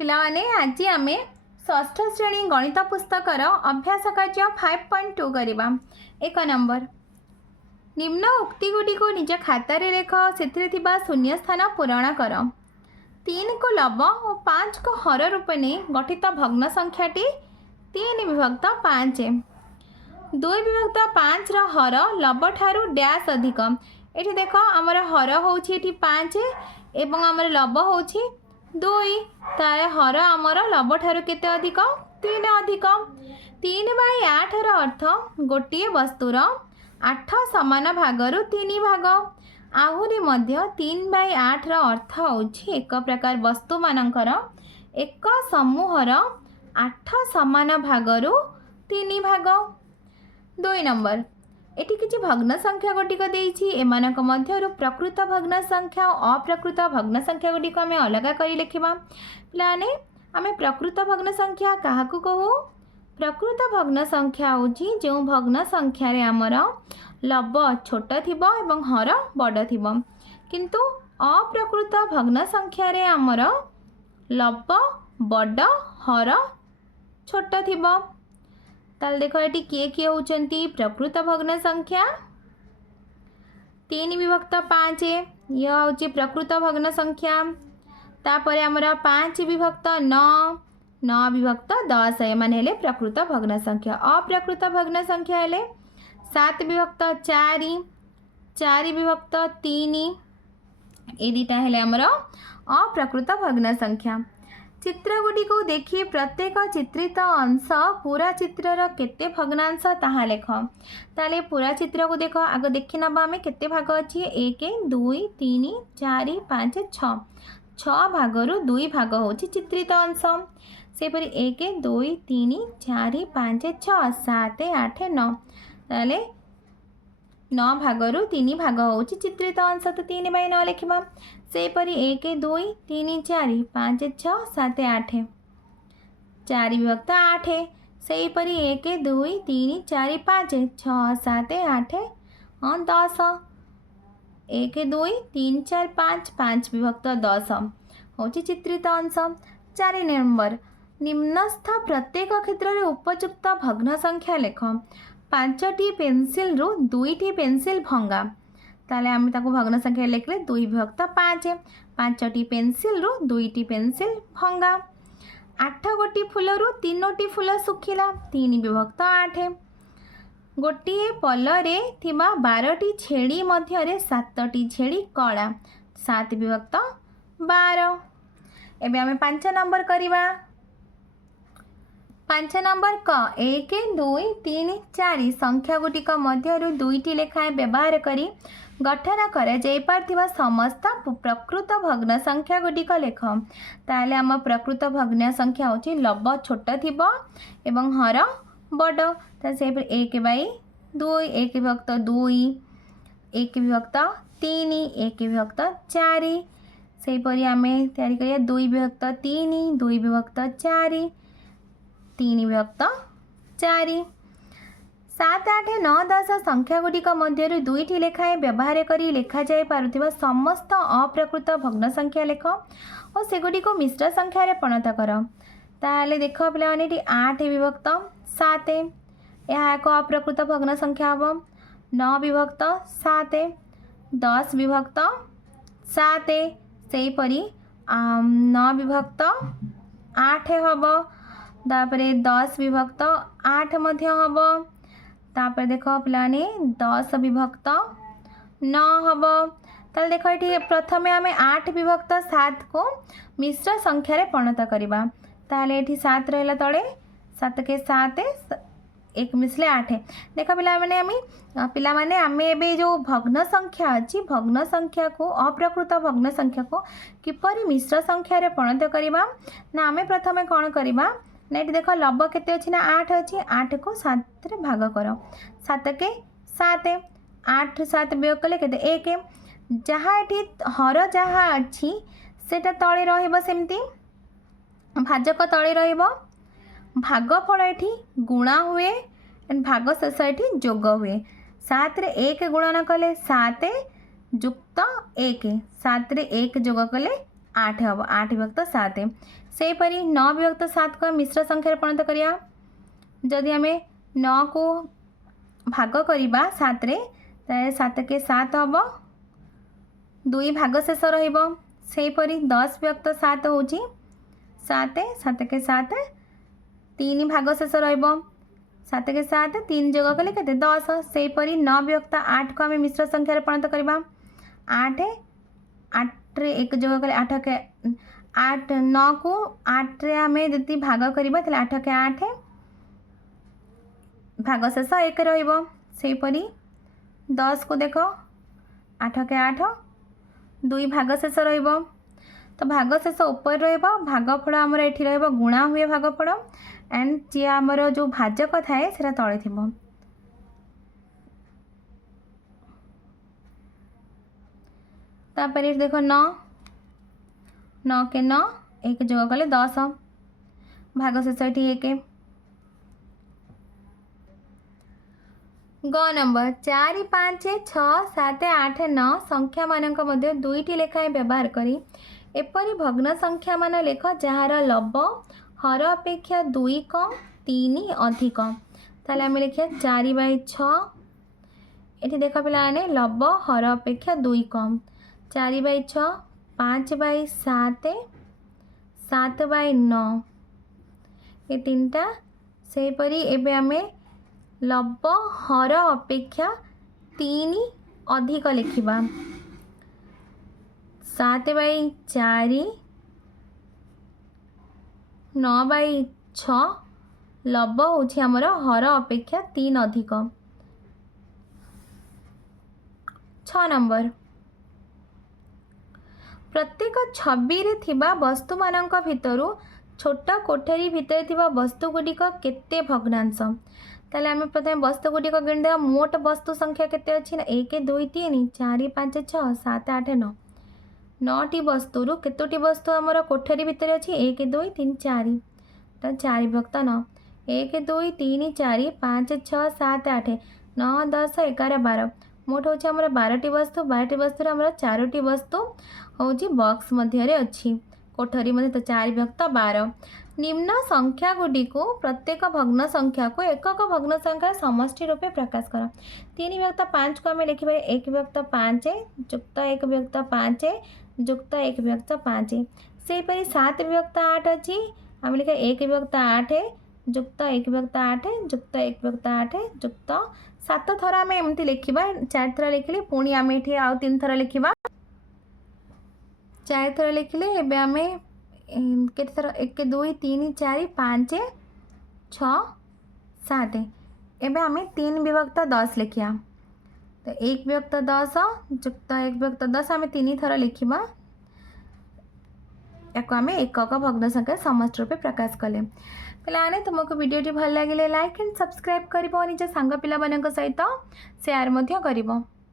पिलाने आज आम षष्ठ श्रेणी गणित पुस्तकर अभ्यास कार्य 5.2 करवा। 1 नंबर निम्न उक्ति गुड़ी को निज खातार लेख से शून्य स्थान पूरण कर। 3 को लब और 5 को हर रूप ने गठित भग्न संख्याटी 3 विभक्त 5। 2 विभक्त 5 हर लब ठारू डैश अधिक। ये देख आमर हर होची 5 एवं आमर लब होची 2। तार हर आमर लब ठारू केते अधिक 3 अधिक। 3/8 अर्थ गोटे वस्तुर 8 समान भागरु 3 भाग। आहुरी मध्य 3/8 अर्थ होची एक प्रकार वस्तु मानकर एक समूहर 8 समान भागरु 3 भाग। 2 नंबर एटी किछि भग्न संख्या गुटिक देइछि एमानक मध्यरु प्रकृत भग्न संख्या और अप्रकृत भग्न संख्या गुटिक आमे अलग करी लिखिबा। प्लाने आमे प्रकृत भग्न संख्या काहाकू कहू? प्रकृत भग्न संख्या होछि जो भग्न संख्या रे हमर लब छोट थिबो एवं हर बड़ थिबो, किंतु अप्रकृत भग्न संख्या रे हमर लब बड़ हर छोट थिबो। ताल देखो ये किए किए होचंती प्रकृत भग्न संख्या 3 विभक्त 5 यह होची प्रकृत भग्न संख्या। तापरे हमर 5 विभक्त 9 9 विभक्त 10 एमाने हेले प्रकृत भग्न संख्या। अप्रकृत भग्न संख्या हेले 7 विभक्त 4 4 विभक्त 3 ए दुटा हेले हमर अप्रकृत भग्न संख्या। चित्र गुडी को देखी प्रत्येक चित्रित अंश पूरा चित्रर केते भग्नांश ताहा लेख। ताले पूरा चित्र को देख आग देखि नबा आमे केते भाग अछि 1 2 3 4 5 6 6 भागरु 2 भाग होछि चित्रित अंश। सेपरि 1 2 3 4 5 6 7 8 9 ताले 9 भागरु 3 भाग होछि चित्रित अंश तो 3/9 लिखिबा। सेपरि 1 2 3 4 5 6 7 8 4 विभक्त 8। सेपरि 1 2 3 4 5 6 7 8 10 1 2 3 4 5 5 विभक्त 10 होछि चित्रित अंश। 4 नंबर निम्नस्थ प्रत्येक क्षेत्र में उपयुक्त भग्न संख्या लेख। 5टी पेंसिल रु 2टी पेंसिल भंगा। ताले आम ताको भग्न संख्या लिखले 2 विभक्त 5। 5टी पेंसिल रु 2टी पेंसिल भंगा। 8 गोटी फूल रु 3टी फूल सुखिला 3 विभक्त 8। गोटे पलरे थिबा 12टी छेड़ी मध्यरे 7टी छेड़ी कला 7 विभक्त 12। एबे आमे 5 नंबर करिबा। 5 नंबर क 1 2 3 4 संख्या गुटिक मध्यरु 2टी लेखाएं व्यवहार करी गठन करे जाई पारथिबा समस्त प्रकृत भग्न संख्या गुटिक लेख। ताले आम प्रकृत भग्न संख्या होची लब छोट थिबो एवं हर बड़। त से 1/2 1 विभक्त 2 1 विभक्त 3 1 विभक्त 4। से परि आमे तयारी करिया 2 विभक्त 3 2 विभक्त 4 3 विभक्त 4। 7 8 9 10 संख्या गुटिक मध्यरु 2टी लेखाएं व्यवहार करी लेखा जाय पारुथिबा समस्त अप्रकृत भग्न संख्या लेख और सेगुडी को मिश्र संख्या रे परिणत कर। ताले देख पिला माने 8 विभक्त 7 यह एक अप्रकृत भग्न संख्या हम। 9 विभक्त 7 10 विभक्त 7 से परी 9 विभक्त 8 हम। तापरे 10 विभक्त 8 मध्य हम। तापर देख पिलाने 10 विभक्त 9 हम। ताले देख ये प्रथम आम 8 विभक्त 7 को मिश्र संख्या रे परिणत करवा। ताले ये 7 रहा तले 7 के 7 एक मिसले 8। देख पिला माने आम एबे जो भग्न संख्या अच्छी भग्न संख्या को अप्रकृत भग्न संख्या को किपरि मिश्र संख्या रे परिणत करवा ना आम प्रथम कौन करवा ना ये देख लब केते अच्छी ना 8 अच्छी 8 को 7 रे भाग कर 7 के 7 8 7 वियोग कले केते 1 जहाँ ये हर जहाँ अच्छी सेटा तले रहिबो सेमती भाजक तले रहिबो भागफल ये गुणा हुए भाग शेष ये जोग हुए। 7 रे 1 गुणन कले 7 जुक्त 1 7 रे 1 जोग कले आठ हम आठ विभक्त सात सेपरी 9 विभक्त 7 को मिश्र संख्या परिणत करिया जदि आम 9 को भाग करवा 7 रे 7 के 7 हम 2 भाग शेष रहीपरी 10 विभक्त 7 हूँ 7 7 के 7 3 भाग शेष रत के 7 3 जोग कले के 10 सेपरी 9 विभक्त 8 को आम मिश्र संख्या परिणत करवा 8 8 रे 1 जोग कले 8 के 8 9 को 8 रे आम यदि भाग करवा 8 के 8 भाग शेष 1 रहीपरी 10 को देख 8 के 8 2 भाग शेष तो भाग शेष ऊपर भागफल आमर ये गुणा हुए भागफल एंड जी आमर जो भाजक थाए से तले थी तापर देख 9 9 के 9 1 जोग कले 10 भाग शेष ये 1 ग नंबर 4 5 6 7 8 9 संख्या मानक मध्य दुईटी लेखाएं व्यवहार करी एपरी भग्न संख्या मान लेख जार लब हर अपेक्षा 2 कम 3 अधिक ताले आम लिखा 4/6 ये देख पे लब हर अपेक्षा 2 कम 4/6 5/7 7/9 ये तीनटा सेपरी एबे आम लब हर अपेक्षा 3 अधिक लिखा 7/4 9/6 लब हूँ आमर हर अपेक्षा 3 अधिक 6 नंबर प्रत्येक छवि रे थिबा वस्तु मानक भितरु छोटा कोठरी भितर थिबा वस्तु गुडिक केते भग्नांश ताले आम प्रथम वस्तु गुडिक गिणदेवा मोट वस्तु संख्या केते अछि ना 1 2 3 4 5 6 7 8 9 9टी वस्तु केतोटी वस्तु आमर कोठरी भितर अच्छी 1 2 3 4 4 विभक्त 9 1 2 3 4 5 6 7 8 9 10 11 12 मोट हूँ आमर 12टी वस्तु 12टी वस्तु आमर 4टी वस्तु हूँ बॉक्स मध्य अच्छी कोठरी मध्य तो 4 विभक्त 12 निम्न संख्या गुडिक प्रत्येक भग्न संख्या को एकक भग्न संख्या समष्टि रूपे प्रकाश कर 3 विभक्त 5 को आम लिखिपर 1 विभक्त 5 जुक्त 1 विभक्त 5 जुक्त 1 विभक्त 5 सेपरी 7 विभक्त 8 अच्छी आम लिखा 1 विभक्त 8 जुक्त 1 विभक्त 8 जुक्त 1 विभक्त 8 जुक्त 7 थर आम एमती लिखा 4 थर लिखिले पुणी आम ये आउ 3 थर लिखा 4 थर लिखिले एबे आम के थर 1 2 3 4 5 6 7 एबे आम 3 विभक्त 10 लिखा तो 1 विभक्त 10 जुक्त 1 विभक्त 10 आम 3 थर लिखा या आम एकक भग्न संख्या समस्त रूपे प्रकाश कले पे तुमको वीडियोटी भल लगे लाइक एंड सब्सक्राइब कर निज सांग पिला सहित शेयर कर।